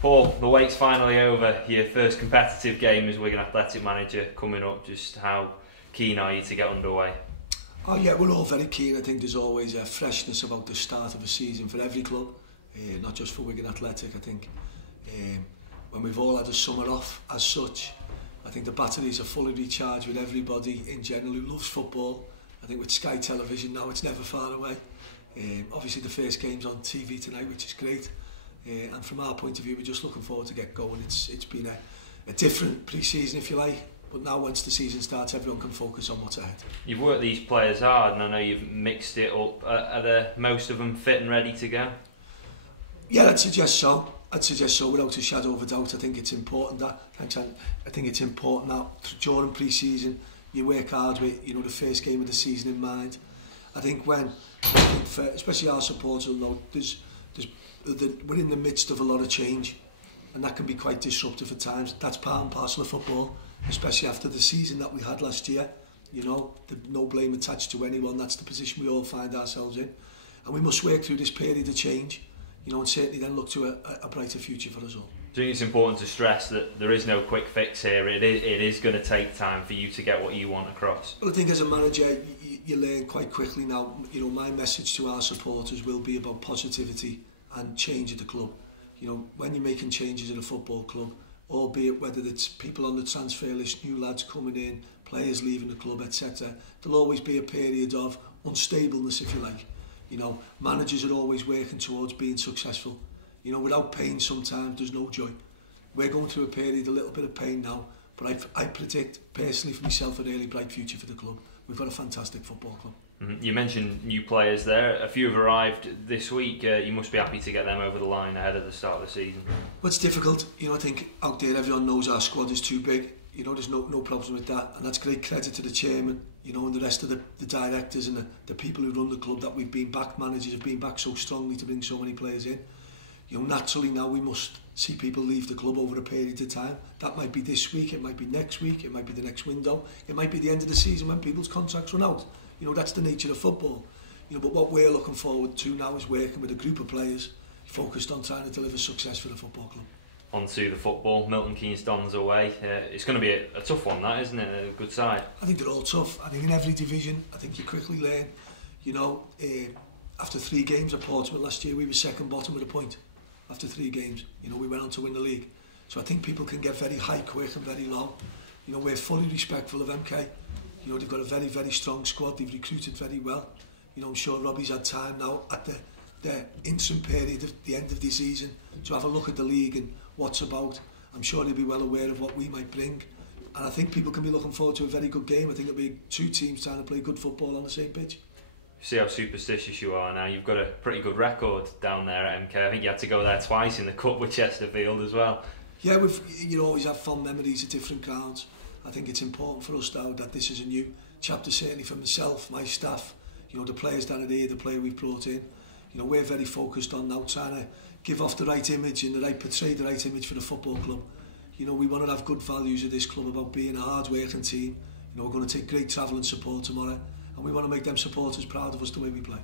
Paul, the wait's finally over. Your first competitive game as Wigan Athletic manager coming up. Just how keen are you to get underway? Oh yeah, we're all very keen. I think there's always a freshness about the start of a season for every club, not just for Wigan Athletic. I think when we've all had a summer off as such, I think the batteries are fully recharged with everybody in general who loves football. I think with Sky Television now, it's never far away. Obviously the first game's on TV tonight, which is great. And from our point of view, we're just looking forward to get going. It's been a different pre-season, if you like, but now once the season starts, everyone can focus on what's ahead. You've worked these players hard, and I know you've mixed it up. Are most of them fit and ready to go? Yeah, I'd suggest so. Without a shadow of a doubt. I think it's important that during pre-season you work hard with the first game of the season in mind. I think especially our supporters will know we're in the midst of a lot of change, and that can be quite disruptive at times. That's part and parcel of football, especially after the season that we had last year. No blame attached to anyone. That's the position we all find ourselves in, and we must work through this period of change, and certainly then look to a brighter future for us all. I think it's important to stress that there is no quick fix here. It is going to take time for you to get what you want across. Well, I think as a manager, you learn quite quickly now. My message to our supporters will be about positivity and change at the club. When you're making changes at a football club, albeit whether it's people on the transfer list, new lads coming in, players leaving the club, etc., there'll always be a period of unstableness, if you like. Managers are always working towards being successful. Without pain sometimes there's no joy. We're going through a period, a little bit of pain now, but I predict personally for myself a really bright future for the club. We've got a fantastic football club. You mentioned new players there. A few have arrived this week. You must be happy to get them over the line ahead of the start of the season. Well, it's difficult. I think out there everyone knows our squad is too big. There's no problem with that, and that's great credit to the chairman, and the rest of the directors and the people who run the club, that we've been back, managers have been back so strongly to bring so many players in. Naturally now we must see people leave the club over a period of time. That might be this week, it might be next week, it might be the next window, it might be the end of the season when people's contracts run out. That's the nature of football. But what we're looking forward to now is working with a group of players focused on trying to deliver success for the football club. On to the football. Milton Keynes DONS away. It's going to be a tough one, that, isn't it? A good side. I think they're all tough. I think in every division, I think you quickly learn. After 3 games at Portsmouth last year, we were second bottom with a point. After 3 games, we went on to win the league. So I think people can get very high quick and very low. We're fully respectful of MK. They've got a very, very strong squad. They've recruited very well. I'm sure Robbie's had time now at the interim period at the end of the season to have a look at the league and what's about. I'm sure he'll be well aware of what we might bring. And I think people can be looking forward to a very good game. I think it'll be 2 teams trying to play good football on the same pitch. See how superstitious you are now. You've got a pretty good record down there at MK. I think you had to go there twice in the cup with Chesterfield as well. Yeah, we've always have fond memories at different grounds. I think it's important for us now that this is a new chapter, certainly for myself, my staff, the players that are here, the player we've brought in. We're very focused on now trying to give off the right image and portray the right image for the football club. We want to have good values of this club about being a hard-working team. We're going to take great travel and support tomorrow, and we want to make them supporters proud of us the way we play.